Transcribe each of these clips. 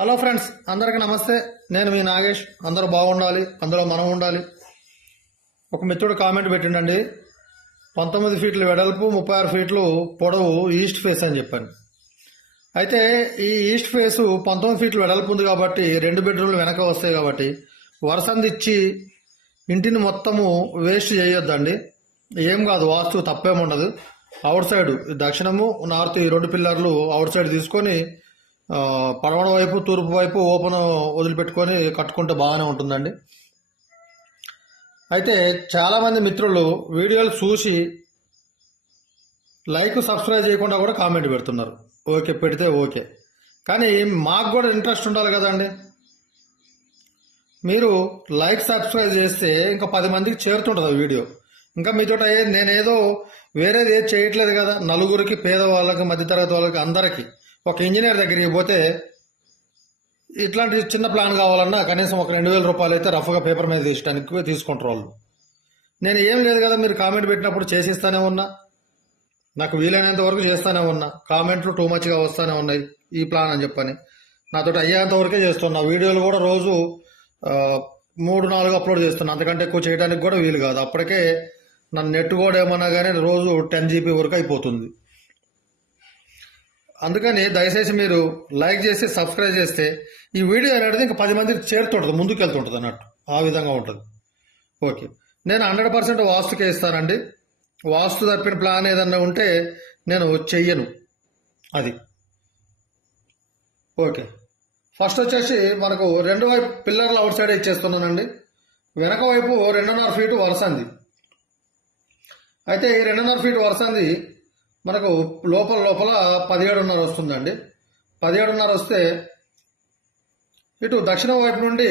Hello friends అందరికీ నమస్తే. నేను మీ నాగేష్. అందరూ బాగుండాలి అందులో మనం ఉండాలి. ఒక మిత్రుడు కామెంట్ పెట్టిండండి. పంతొమ్మిది ఫీట్లు వెడల్పు ముప్పై ఆరు ఫీట్లు పొడవు ఈస్ట్ ఫేస్ అని చెప్పాను. అయితే ఈ ఈస్ట్ ఫేసు పంతొమ్మిది ఫీట్లు వెడల్పు ఉంది కాబట్టి రెండు బెడ్రూమ్లు వెనక వస్తాయి కాబట్టి వరసందిచ్చి ఇంటిని మొత్తము వేస్ట్ చేయొద్దండి. ఏం కాదు వాస్తు తప్పేముండదు. అవుట్ సైడ్ దక్షిణము నార్త్ ఈ రెండు పిల్లర్లు అవుట్ సైడ్ తీసుకొని పడమర వైపు తూర్పు వైపు ఓపెన్ వదిలిపెట్టుకొని కట్టుకుంటే బాగానే ఉంటుందండి. అయితే చాలామంది మిత్రులు వీడియోలు చూసి లైక్ సబ్స్క్రైబ్ చేయకుండా కూడా కామెంట్ పెడుతున్నారు. ఓకే పెడితే ఓకే. కానీ మాకు కూడా ఇంట్రెస్ట్ ఉండాలి కదండి మీరు లైక్ సబ్స్క్రైబ్ చేస్తే ఇంకా పది మందికి చేరుతుంటుంది ఆ వీడియో. ఇంకా మీతో నేనేదో వేరేది ఏది చేయట్లేదు కదా నలుగురికి పేదవాళ్ళకి మధ్యతరగతి వాళ్ళకి అందరికీ. ఒక ఇంజనీర్ దగ్గరికి పోతే ఇట్లాంటి చిన్న ప్లాన్ కావాలన్నా కనీసం ఒక రెండు వేల రూపాయలు అయితే రఫ్గా పేపర్ మీద తీసడానికి తీసుకుంటారు వాళ్ళు. నేను ఏం లేదు కదా మీరు కామెంట్ పెట్టినప్పుడు చేసిస్తానే ఉన్నా. నాకు వీలైనంత వరకు చేస్తానే ఉన్నా. కామెంట్లు టూ మచ్గా వస్తానే ఉన్నాయి ఈ ప్లాన్ అని చెప్పని. నాతో అయ్యేంత వరకే చేస్తున్నా. వీడియోలు కూడా రోజు మూడు నాలుగు అప్లోడ్ చేస్తున్నా. అంతకంటే ఎక్కువ చేయడానికి కూడా వీలు కాదు. అప్పటికే నన్ను నెట్ కూడా ఏమన్నా కానీ రోజు టెన్ జీబీ వరకు అయిపోతుంది. అందుకని దయచేసి మీరు లైక్ చేసి సబ్స్క్రైబ్ చేస్తే ఈ వీడియో అనేది ఇంకా పది మందికి చేరుతుంటుంది ముందుకు వెళ్తుంటుంది అన్నట్టు. ఆ విధంగా ఉంటుంది. ఓకే. నేను హండ్రెడ్ పర్సెంట్ వాస్తుకే ఇస్తానండి. వాస్తు తప్పిన ప్లాన్ ఏదన్నా ఉంటే నేను చెయ్యను. అది. ఓకే. ఫస్ట్ వచ్చేసి మనకు రెండు వైపు పిల్లర్లు అవుట్ సైడ్ ఇచ్చేస్తున్నానండి. వెనక వైపు రెండున్నర ఫీటు వరసంది అయితే ఈ రెండున్నర ఫీట్ వరసంది మనకు లోపల లోపల పదిహేడున్నర వస్తుందండి. పదిహేడున్నర వస్తే ఇటు దక్షిణ వైపు నుండి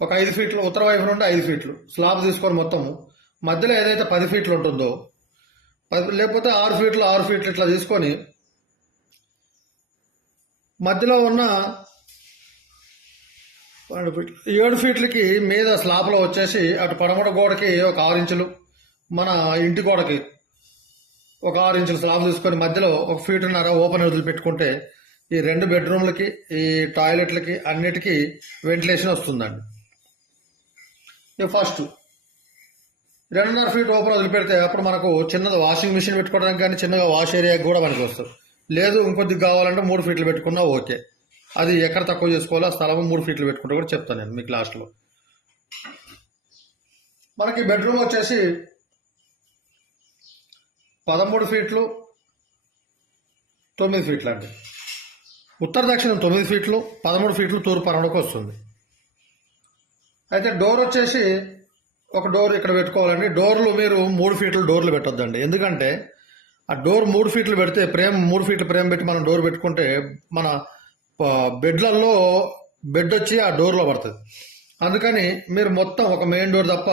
ఒక ఐదు ఫీట్లు ఉత్తర వైపు నుండి ఐదు ఫీట్లు స్లాబ్ తీసుకొని మొత్తము. మధ్యలో ఏదైతే పది ఫీట్లు ఉంటుందో పది లేకపోతే ఆరు ఫీట్లు ఆరు ఫీట్లు ఇట్లా తీసుకొని మధ్యలో ఉన్న ఏడు ఫీట్లకి మీద స్లాబ్లో వచ్చేసి అటు పడమట గోడకి ఒక ఆరు ఇంచులు మన ఇంటి గోడకి ఒక ఆరు ఇంచుల స్లాబ్ తీసుకొని మధ్యలో ఒక ఫీటున్నర ఓపెన్ వదిలిపెట్టుకుంటే ఈ రెండు బెడ్రూమ్లకి ఈ టాయిలెట్లకి అన్నిటికీ వెంటిలేషన్ వస్తుందండి. ఇది ఫస్ట్ రెండున్నర ఫీట్ ఓపెన్ వదిలిపెడితే అప్పుడు మనకు చిన్నది వాషింగ్ మిషన్ పెట్టుకోవడానికి కానీ చిన్నగా వాష్ ఏరియాకి కూడా మనకి వస్తుంది. లేదు ఇంకొద్ది కావాలంటే మూడు ఫీట్లు పెట్టుకున్నా ఓకే. అది ఎక్కడ తక్కువ చేసుకోవాలో ఆ స్థలం మూడు ఫీట్లు పెట్టుకుంటే కూడా చెప్తాను నేను మీకు లాస్ట్లో మనకి బెడ్రూమ్ వచ్చేసి పదమూడు ఫీట్లు తొమ్మిది ఫీట్లు అండి. ఉత్తర దక్షిణం తొమ్మిది ఫీట్లు పదమూడు ఫీట్లు తూర్పు అరణకు వస్తుంది. అయితే డోర్ వచ్చేసి ఒక డోర్ ఇక్కడ పెట్టుకోవాలండి. డోర్లు మీరు మూడు ఫీట్లు డోర్లు పెట్టొద్దండి. ఎందుకంటే ఆ డోర్ మూడు ఫీట్లు పెడితే ప్రేమ్ మూడు ఫీట్లు ప్రేమ్ పెట్టి మనం డోర్ పెట్టుకుంటే మన బెడ్లలో బెడ్ వచ్చి ఆ డోర్లో పడుతుంది. అందుకని మీరు మొత్తం ఒక మెయిన్ డోర్ తప్ప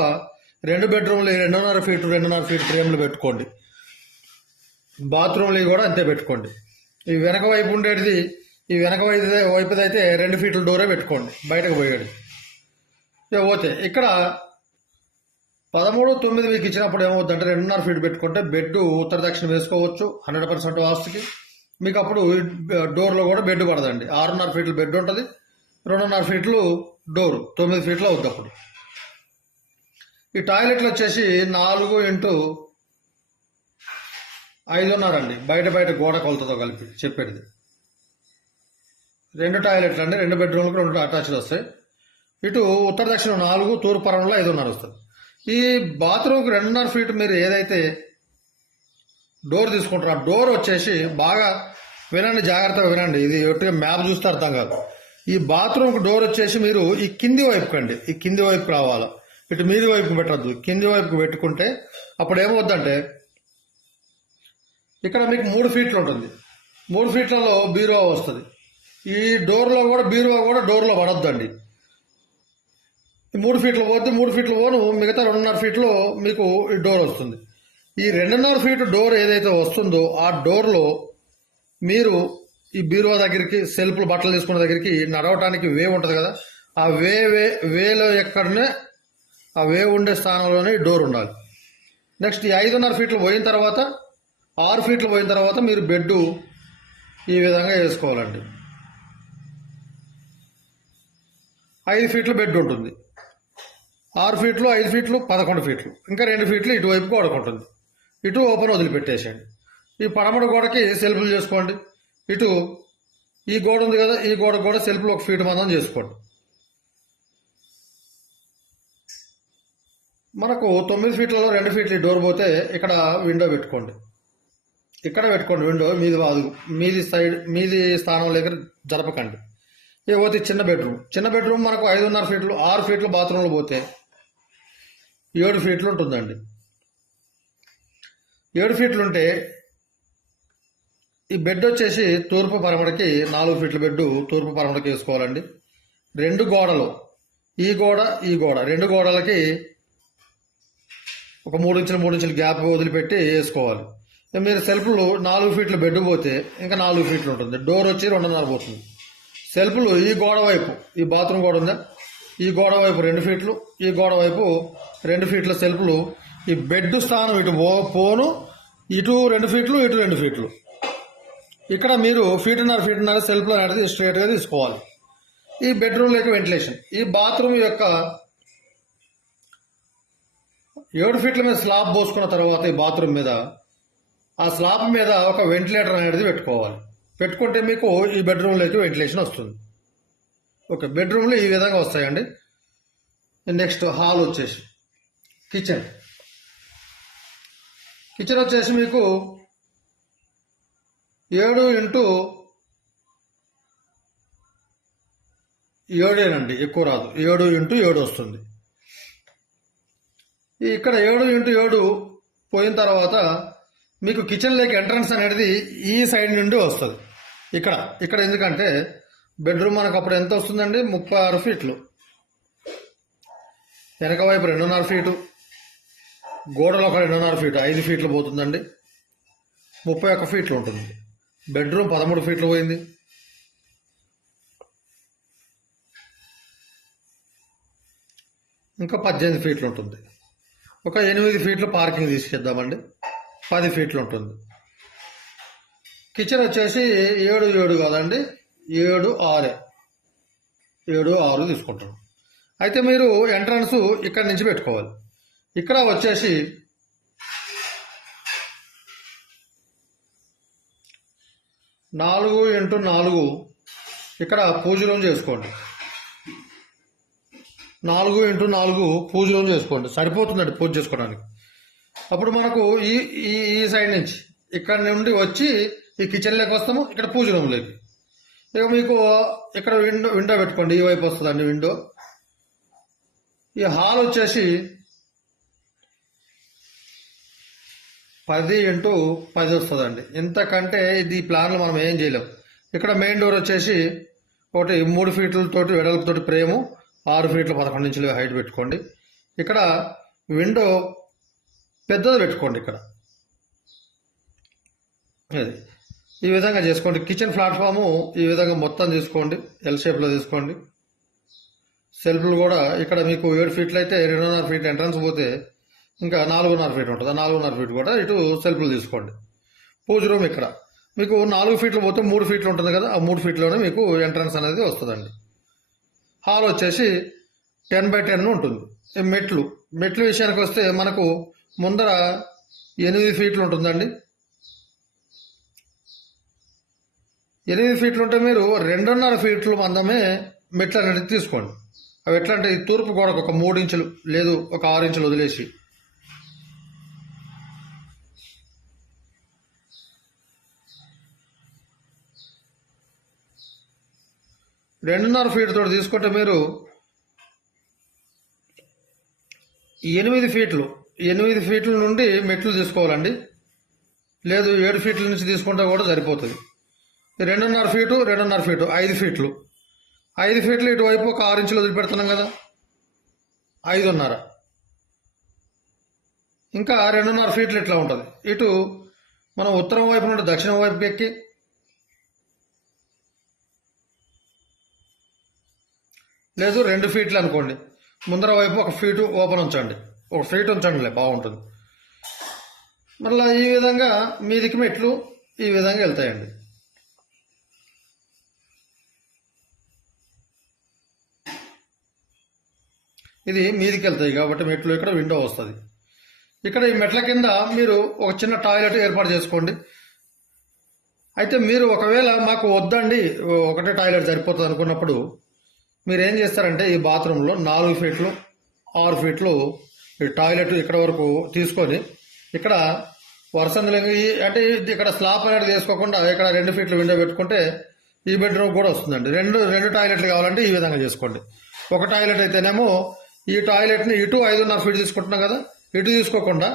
రెండు బెడ్రూమ్లు రెండున్నర ఫీట్ రెండున్నర ఫీట్ ఫ్రేమ్లు పెట్టుకోండి. బాత్రూమ్లు కూడా అంతే పెట్టుకోండి. ఈ వెనక వైపు ఉండేది ఈ వెనక వైపు వైపుది అయితే రెండు ఫీట్ల డోరే పెట్టుకోండి బయటకు పోయేది. ఇక పోతే ఇక్కడ పదమూడు తొమ్మిది మీకు ఇచ్చినప్పుడు ఏమవుతుందంటే రెండున్నర ఫీట్ పెట్టుకుంటే బెడ్ ఉత్తర దక్షిణ వేసుకోవచ్చు హండ్రెడ్ పర్సెంట్ వాస్తుకి మీకు అప్పుడు డోర్లో కూడా బెడ్ పడదండి. ఆరున్నర ఫీట్లు బెడ్ ఉంటుంది రెండున్నర ఫీట్లు డోర్ తొమ్మిది ఫీట్లు అవుద్ది అప్పుడు. ఈ టాయిలెట్లు వచ్చేసి నాలుగు ఇంటూ ఐదున్నర అండి బయట బయట గోడ కొలతతో కలిపి చెప్పేది. రెండు టాయిలెట్లు అండి రెండు బెడ్రూమ్లకు రెండు అటాచ్డ్ వస్తాయి. ఇటు ఉత్తర దక్షిణం నాలుగు తూర్పు పరంలో ఐదున్నర వస్తుంది. ఈ బాత్రూమ్కి రెండున్నర ఫీట్ మీరు ఏదైతే డోర్ తీసుకుంటారు ఆ డోర్ వచ్చేసి బాగా వినండి జాగ్రత్తగా వినండి. ఇది ఒట్టిగా మ్యాప్ చూస్తే అర్థం కాదు. ఈ బాత్రూమ్కి డోర్ వచ్చేసి మీరు ఈ కింది వైపుకి అండి ఈ కింది వైపుకి రావాలి. ఇటు మీది వైపుకి పెట్టద్దు. కింది వైపుకి పెట్టుకుంటే అప్పుడు ఏమవుద్దంటే ఇక్కడ మీకు మూడు ఫీట్లు ఉంటుంది. మూడు ఫీట్లలో బీరువా వస్తుంది. ఈ డోర్లో కూడా బీరువా కూడా డోర్లో పడొద్దండి. ఈ మూడు ఫీట్లు పోతే మూడు ఫీట్లు పోను మిగతా రెండున్నర ఫీట్లో మీకు ఈ డోర్ వస్తుంది. ఈ రెండున్నర ఫీట్ డోర్ ఏదైతే వస్తుందో ఆ డోర్లో మీరు ఈ బీరువా దగ్గరికి సెల్ఫ్లు బట్టలు తీసుకునే దగ్గరికి నడవటానికి వే ఉంటుంది కదా ఆ వే వే వేలో ఎక్కడనే ఆ వే ఉండే స్థానంలోనే డోర్ ఉండాలి. నెక్స్ట్ ఈ ఐదున్నర ఫీట్లు పోయిన తర్వాత ఆరు ఫీట్లు పోయిన తర్వాత మీరు బెడ్ ఈ విధంగా వేసుకోవాలండి. ఐదు ఫీట్లు బెడ్ ఉంటుంది. ఆరు ఫీట్లు ఐదు ఫీట్లు పదకొండు ఫీట్లు. ఇంకా రెండు ఫీట్లు ఇటువైపు గోడకు ఇటు ఓపెన్ వదిలిపెట్టేసేయండి. ఈ పడమడ గోడకి సెల్ఫ్లు చేసుకోండి. ఇటు ఈ గోడ ఉంది కదా ఈ గోడ కూడా సెల్ఫ్లు ఒక ఫీట్ మందం చేసుకోండి. మనకు తొమ్మిది ఫీట్లలో రెండు ఫీట్లు డోర్ పోతే ఇక్కడ విండో పెట్టుకోండి. ఇక్కడ పెట్టుకోండి విండో మీది వాదు మీది సైడ్ మీది స్థానం దగ్గర జరపకండి. ఇక పోతే చిన్న బెడ్రూమ్. చిన్న బెడ్రూమ్ మనకు ఐదున్నర ఫీట్లు ఆరు ఫీట్లు బాత్రూంలో పోతే ఏడు ఫీట్లు ఉంటుందండి. ఏడు ఫీట్లు ఉంటే ఈ బెడ్ వచ్చేసి తూర్పు పరమడకి నాలుగు ఫీట్ల బెడ్ తూర్పు పరమడకి వేసుకోవాలండి. రెండు గోడలు. ఈ గోడ ఈ గోడ. రెండు గోడలకి ఒక మూడు ఇంచులు మూడు ఇంచులు గ్యాప్ వదిలిపెట్టి వేసుకోవాలి. మీరు సెల్ఫ్లు నాలుగు ఫీట్లు బెడ్ పోతే ఇంకా నాలుగు ఫీట్లు ఉంటుంది. డోర్ వచ్చి రెండున్నర పోతుంది. సెల్ఫ్లు ఈ గోడ వైపు ఈ బాత్రూమ్ గోడ ఉందా? ఈ గోడ వైపు రెండు ఫీట్లు ఈ గోడ వైపు రెండు ఫీట్ల సెల్ఫ్లు. ఈ బెడ్ స్థానం ఇటు పోను ఇటు రెండు ఫీట్లు ఇటు రెండు ఫీట్లు. ఇక్కడ మీరు ఫీటున్నర ఫీటున్నర సెల్ఫ్లు అనేది స్ట్రేట్గా తీసుకోవాలి. ఈ బెడ్రూమ్ యొక్క వెంటిలేషన్. ఈ బాత్రూమ్ యొక్క ఏడు ఫీట్ల మీద స్లాబ్ పోసుకున్న తర్వాత ఈ బాత్రూమ్ మీద ఆ స్లాబ్ మీద ఒక వెంటిలేటర్ అనేది పెట్టుకోవాలి. పెట్టుకుంటే మీకు ఈ బెడ్రూమ్లోకి వెంటిలేషన్ వస్తుంది. ఓకే బెడ్రూమ్లు ఈ విధంగా వస్తాయండి. నెక్స్ట్ హాల్ వచ్చేసి కిచెన్. కిచెన్ వచ్చేసి మీకు ఏడు ఇంటూ ఏడేనండి ఎక్కువ రాదు. ఏడు ఇంటూ ఏడు వస్తుంది. ఇక్కడ ఏడు ఇంటూ ఏడు పోయిన తర్వాత మీకు కిచెన్లోకి ఎంట్రన్స్ అనేది ఈ సైడ్ నుండి వస్తుంది. ఇక్కడ ఇక్కడ ఎందుకంటే బెడ్రూమ్ మనకు అప్పుడు ఎంత వస్తుందండి? ముప్పై ఆరు ఫీట్లు వెనక వైపు రెండున్నర ఫీటు గోడలో ఒక రెండున్నర ఫీటు ఐదు ఫీట్లు పోతుందండి. ముప్పై ఒక్క ఫీట్లు ఉంటుంది. బెడ్రూమ్ పదమూడు ఫీట్లు పోయింది. ఇంకా పద్దెనిమిది ఫీట్లు ఉంటుంది. ఒక ఎనిమిది ఫీట్లు పార్కింగ్ తీసుకెద్దామండి పది ఫీట్లు ఉంటుంది. కిచెన్ వచ్చేసి ఏడు ఏడు కాదండి ఏడు ఆరే. ఏడు ఆరు తీసుకుంటాం అయితే మీరు ఎంట్రన్స్ ఇక్కడ నుంచి పెట్టుకోవాలి. ఇక్కడ వచ్చేసి నాలుగు ఇంటూ నాలుగు ఇక్కడ పూజ రూమ్ చేసుకోండి. నాలుగు ఇంటూ నాలుగు పూజ రూమ్ చేసుకోండి. సరిపోతుందండి పూజ చేసుకోవడానికి. అప్పుడు మనకు ఈ ఈ ఈ సైడ్ నుంచి ఇక్కడ నుండి వచ్చి ఈ కిచెన్లోకి వస్తాము ఇక్కడ పూజ రూమ్లోకి ఇక మీకు ఇక్కడ విండో విండో పెట్టుకోండి ఈ వైపు వస్తుందండి విండో ఈ హాల్ వచ్చేసి పది ఇంటూ పది వస్తుందండి. ఇంతకంటే ఇది ప్లాన్లు మనం ఏం చేయలేం. ఇక్కడ మెయిన్ డోర్ వచ్చేసి ఒకటి మూడు ఫీట్లతోటి వెడల్పుతోటి ప్రేము ఆరు ఫీట్ల పదకొండు ఇంచులు హైట్ పెట్టుకోండి. ఇక్కడ విండో పెద్దది పెట్టుకోండి ఇక్కడ. అది ఈ విధంగా చేసుకోండి. కిచెన్ ప్లాట్ఫాము ఈ విధంగా మొత్తం తీసుకోండి. ఎల్ షేప్లో తీసుకోండి. సెల్ఫ్లు కూడా ఇక్కడ మీకు ఏడు ఫీట్లు అయితే రెండున్నర ఫీట్ ఎంట్రన్స్ పోతే ఇంకా నాలుగున్నర ఫీట్ ఉంటుంది. ఆ నాలుగున్నర ఫీట్ కూడా ఇటు సెల్ఫ్లు తీసుకోండి. పూజ రూమ్ ఇక్కడ. మీకు నాలుగు ఫీట్లు పోతే మూడు ఫీట్లు ఉంటుంది కదా ఆ మూడు ఫీట్లోనే మీకు ఎంట్రన్స్ అనేది వస్తుందండి. హాల్ వచ్చేసి టెన్ బై టెన్ ఉంటుంది. ఈ మెట్లు. మెట్ల విషయానికి వస్తే మనకు ముందర ఎనిమిది ఫీట్లు ఉంటుందండి. ఎనిమిది ఫీట్లు ఉంటే మీరు రెండున్నర ఫీట్లు మందమే మెట్లు అనేది తీసుకోండి. అవి ఎట్లా అంటే ఈ తూర్పు గోడకు ఒక మూడు ఇంచులు లేదు ఒక ఆరు ఇంచులు వదిలేసి. రెండున్నర ఫీట్ తోటి తీసుకుంటే మీరు ఎనిమిది ఫీట్లు ఎనిమిది ఫీట్ల నుండి మెట్లు తీసుకోవాలండి. లేదు ఏడు ఫీట్ల నుంచి తీసుకుంటే కూడా సరిపోతుంది. రెండున్నర ఫీటు రెండున్నర ఫీటు ఐదు ఫీట్లు. ఐదు ఫీట్లు ఇటువైపు ఒక ఆరు ఇంచులు వదిలిపెడుతున్నాం కదా. ఐదున్నర. ఇంకా రెండున్నర ఫీట్లు ఇట్లా ఉంటుంది. ఇటు మనం ఉత్తరం వైపు నుండి దక్షిణం వైపు ఎక్కి లేదు రెండు ఫీట్లు అనుకోండి. ముందర వైపు ఒక ఫీటు ఓపెన్ ఉంచండి. ఒక ఫీట్ ఉంచండిలే బాగుంటుంది. మళ్ళీ ఈ విధంగా మీదికి మెట్లు ఈ విధంగా వెళ్తాయండి. ఇది మీదికి వెళ్తాయి కాబట్టి మెట్లు ఇక్కడ విండో వస్తుంది. ఇక్కడ ఈ మెట్ల కింద మీరు ఒక చిన్న టాయిలెట్ ఏర్పాటు చేసుకోండి. అయితే మీరు ఒకవేళ మాకు వద్దండి ఒకటే టాయిలెట్ సరిపోతుంది అనుకున్నప్పుడు మీరు ఏం చేస్తారంటే ఈ బాత్రూంలో నాలుగు ఫీట్లు ఆరు ఫీట్లు ఈ టాయిలెట్ ఇక్కడ వరకు తీసుకొని ఇక్కడ వరుసందులు అంటే ఇక్కడ స్లాప్ అనేది వేసుకోకుండా ఇక్కడ రెండు ఫీట్లు విండో పెట్టుకుంటే ఈ బెడ్రూమ్ కూడా వస్తుందండి. రెండు రెండు టాయిలెట్లు కావాలంటే ఈ విధంగా చేసుకోండి. ఒక టాయిలెట్ అయితేనేమో ఈ టాయిలెట్ని ఇటు ఐదున్నర ఫీట్ తీసుకుంటున్నాం కదా ఇటు తీసుకోకుండా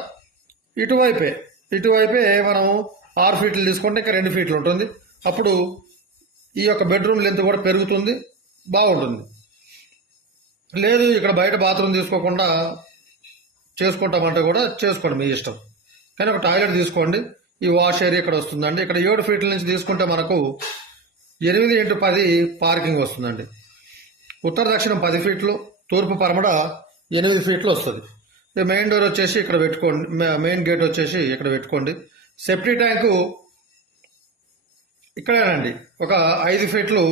ఇటువైపే ఇటువైపే మనం ఆరు ఫీట్లు తీసుకుంటే ఇంకా రెండు ఫీట్లు ఉంటుంది. అప్పుడు ఈ యొక్క బెడ్రూమ్ లెంత్ కూడా పెరుగుతుంది బాగుంటుంది. లేదు ఇక్కడ బయట బాత్రూమ్ తీసుకోకుండా చేసుకుంటామంటే కూడా చేసుకోండి మీ ఇష్టం. కానీ ఒక టాయిలెట్ తీసుకోండి. ఈ వాష్ ఏరియా ఇక్కడ వస్తుందండి. ఇక్కడ ఏడు ఫీట్ల నుంచి తీసుకుంటే మనకు ఎనిమిది ఇంటూ పది పార్కింగ్ వస్తుందండి. ఉత్తర దక్షిణం పది ఫీట్లు తూర్పు పరమడ ఎనిమిది ఫీట్లు వస్తుంది. మెయిన్ డోర్ వచ్చేసి ఇక్కడ పెట్టుకోండి. మెయిన్ గేట్ వచ్చేసి ఇక్కడ పెట్టుకోండి. సెఫ్టీ ట్యాంకు ఇక్కడేనండి. ఒక ఐదు ఫీట్లు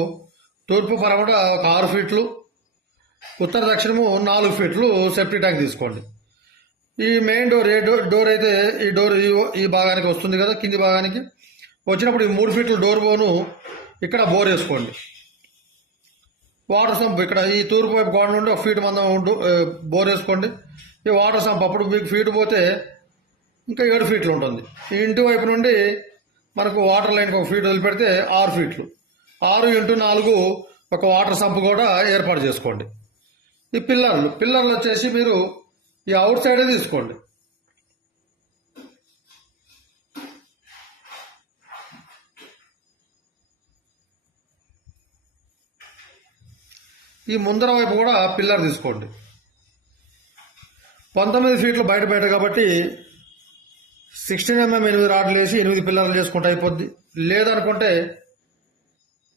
తూర్పు పరమట ఒక ఆరు ఫీట్లు ఉత్తర దక్షిణము నాలుగు ఫీట్లు సెఫ్టీ ట్యాంక్ తీసుకోండి. ఈ మెయిన్ డోర్ ఏ డోర్ డోర్ అయితే ఈ డోర్ ఈ- ఈ భాగానికి వస్తుంది కదా కింది భాగానికి. వచ్చినప్పుడు ఈ మూడు ఫీట్లు డోర్ బోను ఇక్కడ బోర్ వేసుకోండి వాటర్ సంప్ ఇక్కడ ఈ తూర్పు వైపు గోడ నుండి ఒక ఫీట్ మందం బోర్ వేసుకోండి ఈ వాటర్ సంప్ అప్పుడు మీకు ఫీట్ పోతే ఇంకా ఏడు ఫీట్లు ఉంటుంది. ఈ ఇంటి వైపు నుండి మనకు వాటర్ లైన్కి ఒక ఫీట్ వదిలిపెడితే ఆరు ఫీట్లు ఆరు ఇంటూ నాలుగు ఒక వాటర్ సంప్ కూడా ఏర్పాటు చేసుకోండి. ఈ పిల్లర్లు పిల్లర్లు వచ్చేసి మీరు ఈ అవుట్ సైడే తీసుకోండి. ఈ ముందర వైపు కూడా పిల్లర్ తీసుకోండి. పంతొమ్మిది ఫీట్లు బయట బయట కాబట్టి సిక్స్టీన్ ఎంఎం ఎనిమిది రాడ్లు వేసి ఎనిమిది పిల్లర్లు చేసుకుంటే అయిపోద్ది. లేదనుకుంటే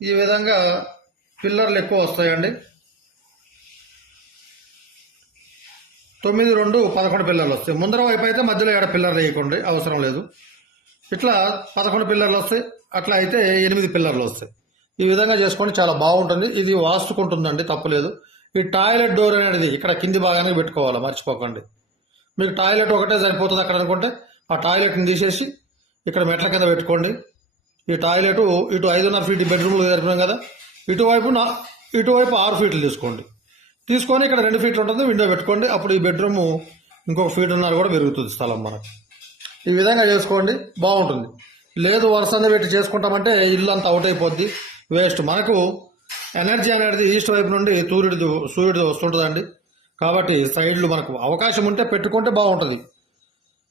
ఈ విధంగా పిల్లర్లు ఎక్కువ వస్తాయండి. తొమ్మిది రెండు పదకొండు పిల్లర్లు వస్తాయి. ముందర వైపు అయితే మధ్యలో ఏడ పిల్లర్లు వేయకండి అవసరం లేదు. ఇట్లా పదకొండు పిల్లర్లు వస్తాయి. అట్లా అయితే ఎనిమిది పిల్లర్లు వస్తాయి. ఈ విధంగా చేసుకోండి చాలా బాగుంటుంది. ఇది వాస్తుకుంటుందండి తప్పులేదు ఈ టాయిలెట్ డోర్ అనేది ఇక్కడ కింది భాగానికి పెట్టుకోవాలి? మర్చిపోకండి. మీకు టాయిలెట్ ఒకటే సరిపోతుంది అక్కడ అనుకుంటే ఆ టాయిలెట్ని తీసేసి ఇక్కడ మెట్ల కింద పెట్టుకోండి. ఈ టాయిలెట్ ఇటు ఐదున్నర ఫీట్ బెడ్రూమ్లో జరిపినాం కదా. ఇటువైపు నా ఇటువైపు ఆరు ఫీట్లు తీసుకోండి. తీసుకొని ఇక్కడ రెండు ఫీట్లు ఉంటుంది విండో పెట్టుకోండి. అప్పుడు ఈ బెడ్రూమ్ ఇంకొక ఫీట్ ఉన్నారు కూడా పెరుగుతుంది స్థలం మనకు. ఈ విధంగా చేసుకోండి బాగుంటుంది. లేదు వరుసనే పెట్టి చేసుకుంటామంటే ఇల్లు అంతా అవుట్ అయిపోద్ది. వేస్ట్ మనకు ఎనర్జీ అనేది ఈస్ట్ వైపు నుండి సూర్యుడు సూర్యుడు వస్తుంటుందండి. కాబట్టి సైడ్లు మనకు అవకాశం ఉంటే పెట్టుకుంటే బాగుంటుంది.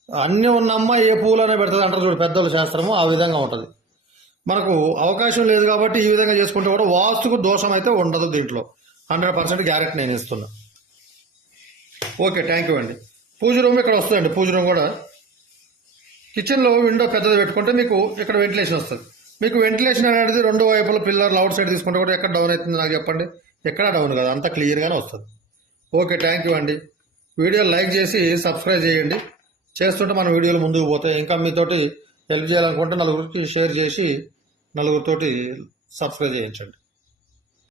అన్నీ ఉన్న ఏ పూలనే పెడుతుంది అంటారు చూడు పెద్దల శాస్త్రము ఆ విధంగా ఉంటుంది. మనకు అవకాశం లేదు కాబట్టి ఈ విధంగా చేసుకుంటే కూడా వాస్తుకు దోషం అయితే ఉండదు దీంట్లో. హండ్రెడ్ పర్సెంట్ గ్యారెంటీ నేను ఇస్తున్నా. ఓకే థ్యాంక్ యూ అండి. పూజ రూమ్ ఇక్కడ వస్తుందండి పూజ రూమ్ కూడా. కిచెన్లో విండో పెద్దది పెట్టుకుంటే మీకు ఇక్కడ వెంటిలేషన్ వస్తుంది. మీకు వెంటిలేషన్ అనేది రెండు వైపుల పిల్లర్లు అవుట్ సైడ్ తీసుకుంటే కూడా ఎక్కడ డౌన్ అవుతుంది నాకు చెప్పండి? ఎక్కడ డౌన్ కదా అంత క్లియర్గానే వస్తుంది. ఓకే థ్యాంక్ యూ అండి. వీడియో లైక్ చేసి సబ్స్క్రైబ్ చేయండి. చేస్తుంటే మన వీడియోలు ముందుకు పోతాయి. ఇంకా మీతోటి హెల్ప్ చేయాలనుకుంటే నలుగురికి షేర్ చేసి నలుగురితోటి సబ్స్క్రైబ్ చేయించండి.